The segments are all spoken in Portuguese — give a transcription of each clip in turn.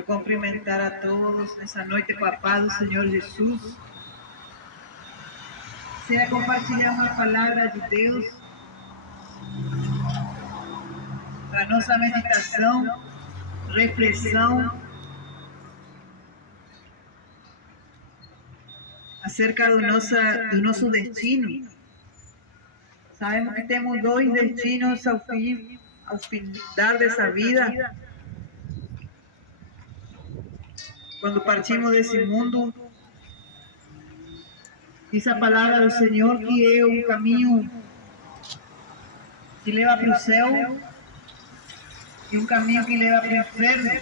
Quero cumprimentar a todos nessa noite com a paz do Senhor Jesus. Será compartilhar uma palavra de Deus para nossa meditação, reflexão acerca do nosso destino. Sabemos que temos dois destinos ao final dessa vida. Quando partimos desse mundo, diz a palavra do Senhor que é um caminho que leva para o céu e um caminho que leva para o inferno.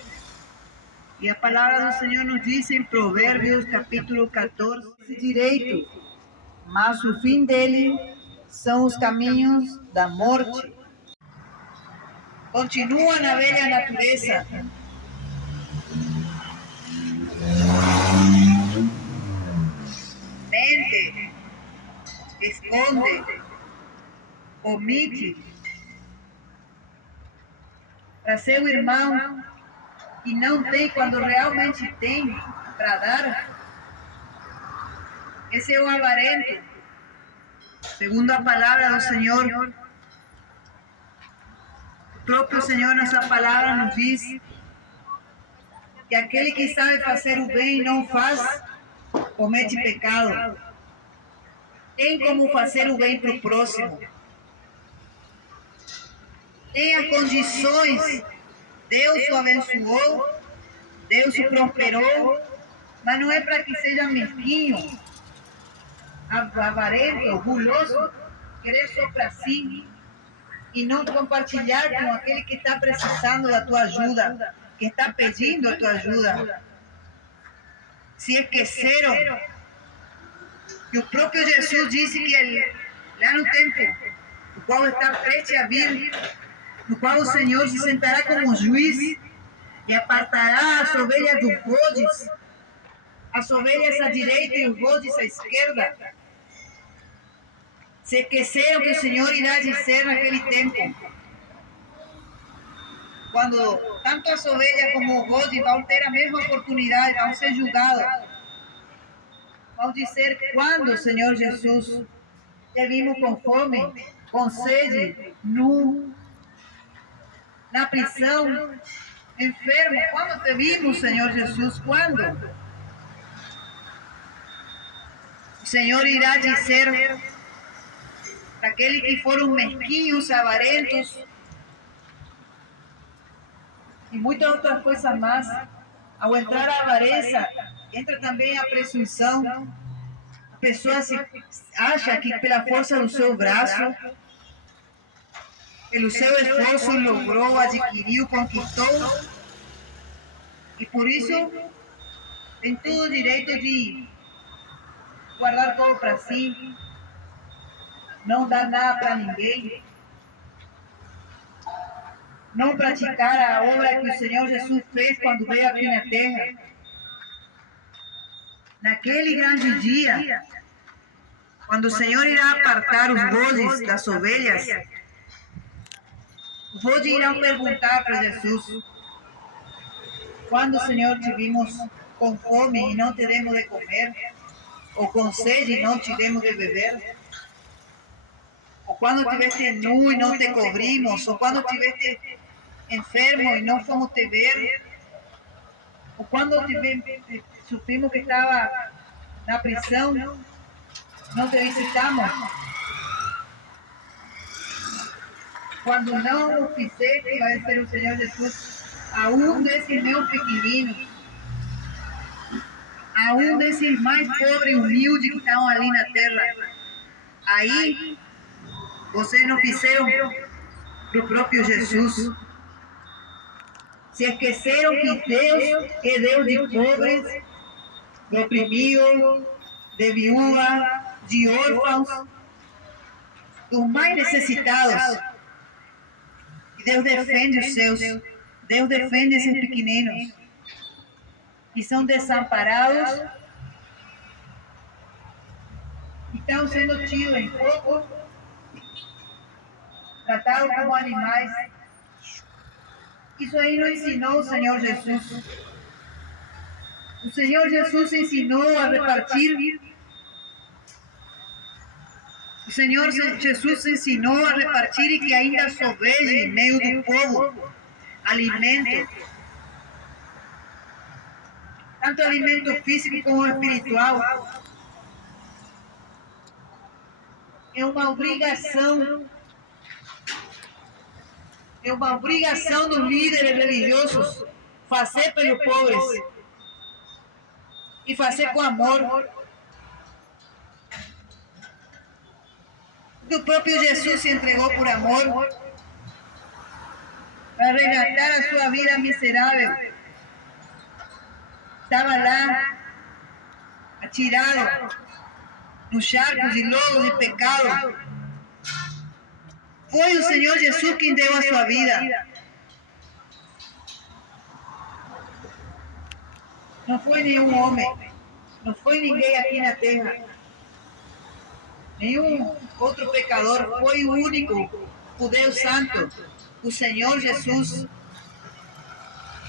E a palavra do Senhor nos diz em Provérbios capítulo 14, direito, mas o fim dele são os caminhos da morte. Continua na velha natureza. Mente, esconde, omite, para seu irmão que não tem quando realmente tem para dar. Esse é o avarento. Segundo a palavra do Senhor, o próprio Senhor nessa palavra nos diz que aquele que sabe fazer o bem e não faz, comete pecado. Tem como fazer o bem para o próximo. Tem as condições. Deus o abençoou, Deus o prosperou, mas não é para que seja mesquinho, avarento, guloso, querer só para si e não compartilhar com aquele que está precisando da tua ajuda, que está pedindo a tua ajuda. Se esqueceram que o próprio Jesus disse que lá no tempo, o qual está prestes a vir, no qual o Senhor se sentará como juiz e apartará as ovelhas dos bodes, as ovelhas à direita e os bodes à esquerda. Se esqueceram que o Senhor irá dizer naquele tempo, quando tanto as ovelhas como os bodes vão ter a mesma oportunidade, vão ser julgados. Vão dizer, quando, Senhor Jesus, te vimos com fome, com sede, nu, na prisão, enfermo? Quando te vimos, Senhor Jesus? Quando? O Senhor irá dizer para aqueles que foram mesquinhos, avarentos e muitas outras coisas mais. Ao entrar a avareza, entra também a presunção. A pessoa acha que pela força do seu braço, pelo seu esforço, logrou, adquiriu, conquistou. E por isso tem todo o direito de guardar tudo para si, não dar nada para ninguém, não praticar a obra que o Senhor Jesus fez quando veio aqui na terra. Naquele grande dia, quando o Senhor irá apartar os bodes das ovelhas, os bodes irão perguntar para Jesus, quando, Senhor, te vimos com fome e não te demos de comer, ou com sede e não te demos de beber? Ou quando estiveste nu e não te cobrimos? Ou quando estiveste enfermo e não fomos te ver? Ou quando supimos que estava na prisão, não te visitamos? Quando não o fizeste, vai ser o Senhor Jesus, a um desses meus pequeninos, a um desses mais pobres e humildes que estão ali na terra. Aí, vocês não fizeram para o próprio Jesus. Se esqueceram que Deus é Deus de pobres, de oprimidos, de viúvas, de órfãos, dos mais necessitados. E Deus defende os seus. Deus defende esses pequeninos que são desamparados, que estão sendo tidos em pouco, tratados como animais. Isso aí não ensinou o Senhor Jesus. O Senhor Jesus ensinou a repartir. O Senhor Jesus ensinou a repartir e que ainda sobreve em meio do povo alimento, tanto alimento físico como espiritual. É uma obrigação dos líderes religiosos fazer pelos pobres e fazer com amor. O próprio Jesus se entregou por amor para resgatar a sua vida miserável. Estava lá, atirado nos charcos de lodo de pecado. Foi o Senhor Jesus quem deu a sua vida. Não foi nenhum homem, não foi ninguém aqui na terra, nenhum outro pecador, foi o único, o Deus Santo, o Senhor Jesus,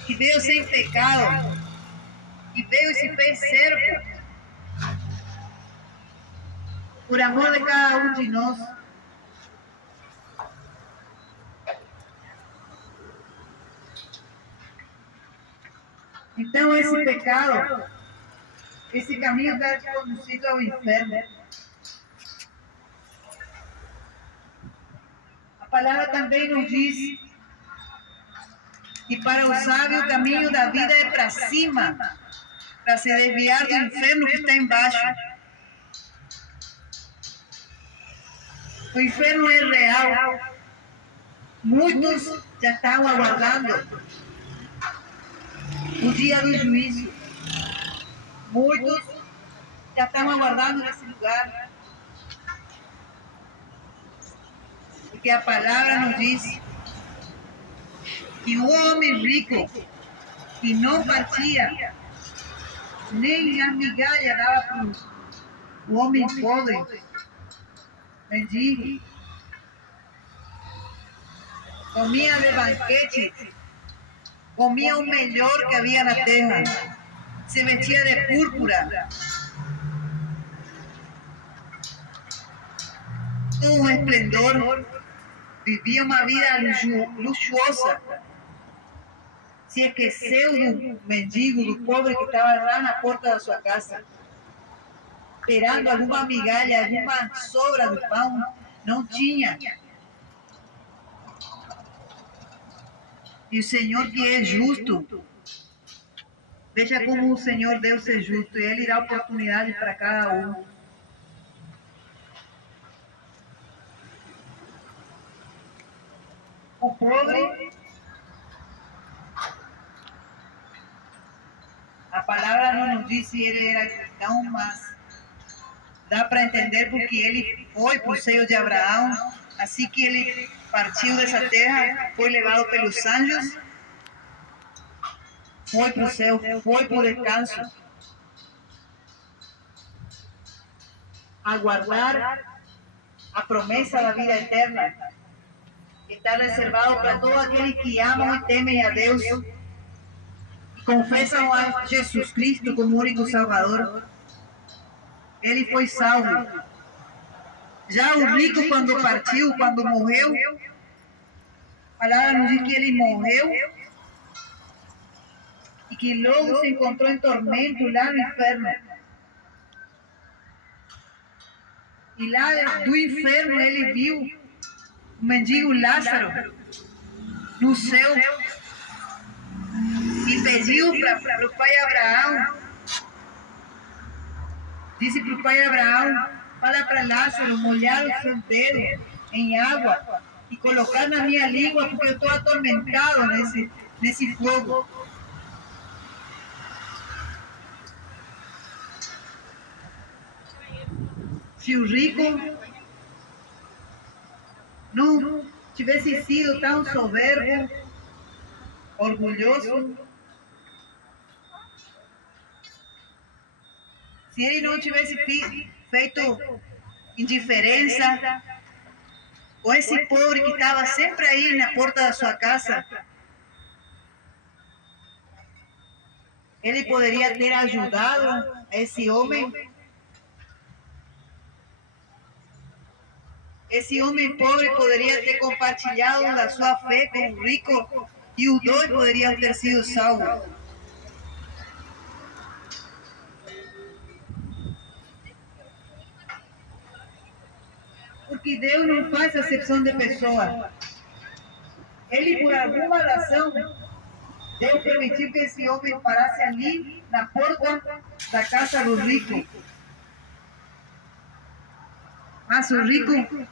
que veio sem pecado, que veio e se fez servo, por amor de cada um de nós. Então esse pecado, esse caminho está te conduzindo ao inferno. A palavra também nos diz que para o sábio o caminho da vida é para cima, para se desviar do inferno que está embaixo. O inferno é real. Muitos já estão aguardando o dia do juízo. Muitos já estão aguardando nesse lugar. Porque a palavra nos diz que o homem rico que não partia, nem a migalha dava para o homem pobre, mendigo, comia de banquete, comia o melhor que havia na terra, se vestia de púrpura, todo um esplendor, vivia uma vida luxuosa, se esqueceu do mendigo, do pobre que estava lá na porta da sua casa, esperando alguma migalha, alguma sobra de pão, não tinha. E o Senhor que é justo, veja como o Senhor Deus é justo, e Ele dá oportunidade para cada um. O pobre, a palavra não nos diz se ele era cristão, mas dá para entender porque ele foi para o seio de Abraão, assim que ele partiu dessa terra, foi levado pelos anjos, foi para o céu, foi para o descanso. Aguardar a promessa da vida eterna, que está reservado para todos aqueles que amam e temem a Deus, e confessam a Jesus Cristo como único Salvador. Ele foi salvo. Já o rico, quando partiu, quando morreu, a palavra nos diz que ele morreu e que logo se encontrou em tormento lá no inferno. E lá do inferno ele viu o mendigo Lázaro no céu e pediu para o pai Abraão, disse para o pai Abraão, fala para Lázaro molhar o seu dedo em água e colocar na minha língua, porque eu estou atormentado nesse fogo. Se o rico não tivesse sido tão soberbo, orgulhoso, se ele não tivesse feito indiferença, ou esse pobre que estava sempre aí na porta da sua casa, Ele poderia ter ajudado a esse homem. Esse homem pobre poderia ter compartilhado da sua fé com o rico e os dois poderiam ter sido salvos. Porque Deus não faz acepção de pessoas. Ele, por alguma razão, Deus permitiu que esse homem parasse ali na porta da casa do rico. Mas o rico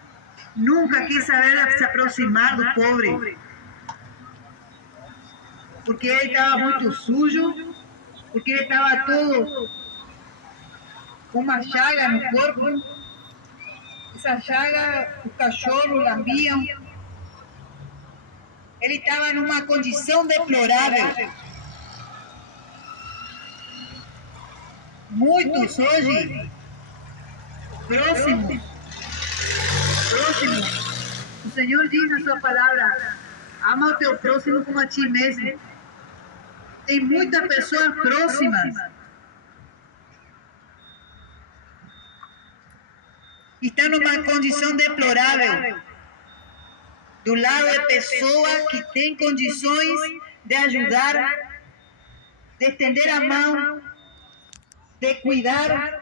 nunca quis saber se aproximar do pobre. Porque ele estava muito sujo, porque ele estava todo com uma chaga no corpo. Essa chaga, os cachorros lambiam. Ele estava numa condição deplorável. Muitos hoje, próximo. O Senhor diz na sua palavra: ama o teu próximo como a ti mesmo. Tem muitas pessoas próximas. Estão numa condição deplorável. Do lado de pessoas que têm condições de ajudar, de estender a mão, de cuidar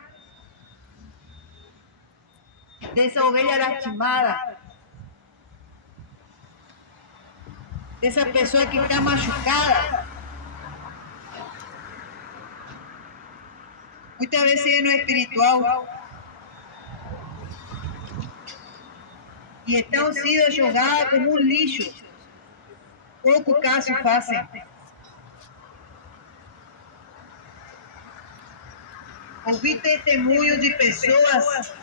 dessa ovelha lastimada, dessa pessoa que está machucada. Muitas vezes é no espiritual. E estão sendo jogadas como um lixo. Pouco caso fazem. Ouvi testemunhos de pessoas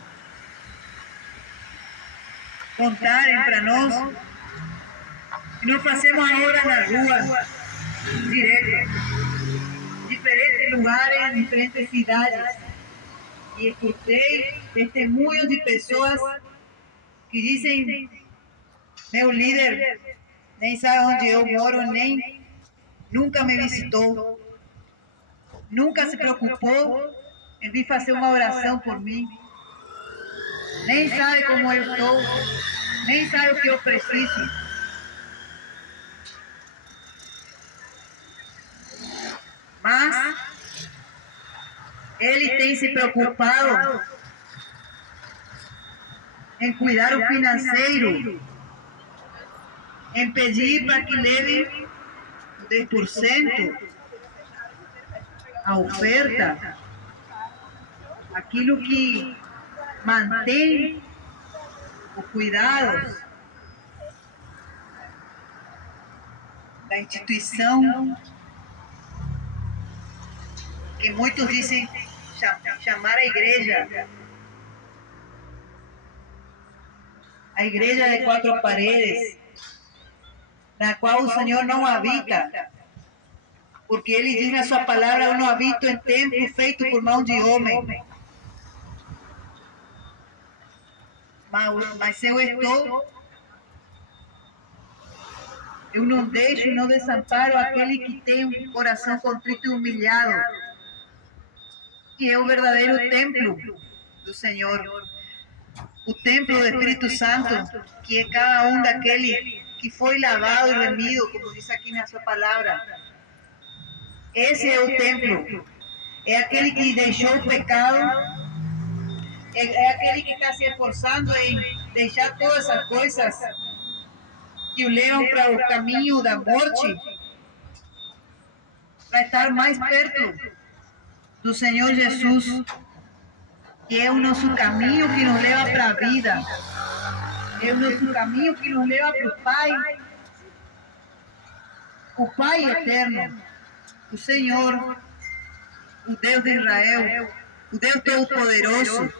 contarem para nós que nós fazemos a obra na rua, direto, diferentes lugares, diferentes cidades. E escutei testemunhos de pessoas que dizem: meu líder nem sabe onde eu moro, nem nunca me visitou, nunca se preocupou em vir fazer uma oração por mim, nem sabe como eu estou, nem sabe o que eu preciso. Mas ele tem se preocupado em cuidar o financeiro, em pedir para que leve 10% a oferta, aquilo que mantém o cuidado da instituição, que muitos dizem chamar a igreja de 4 paredes, na qual o Senhor não habita, porque Ele diz na sua palavra: eu não habito em templo feito por mão de homem, mas eu não deixo, não desamparo aquele que tem um coração contrito e humilhado, que é o verdadeiro templo do Senhor. O templo do Espírito Santo, que é cada um daquele que foi lavado e remido, como diz aqui na sua palavra. Esse é o templo. É aquele que deixou o pecado, é aquele que está se esforçando em deixar todas as coisas que o levam para o caminho da morte, para estar mais perto do Senhor Jesus, que é o nosso caminho que nos leva para a vida, é o nosso caminho que nos leva para o Pai eterno, o Senhor, o Deus de Israel, o Deus Todo-Poderoso.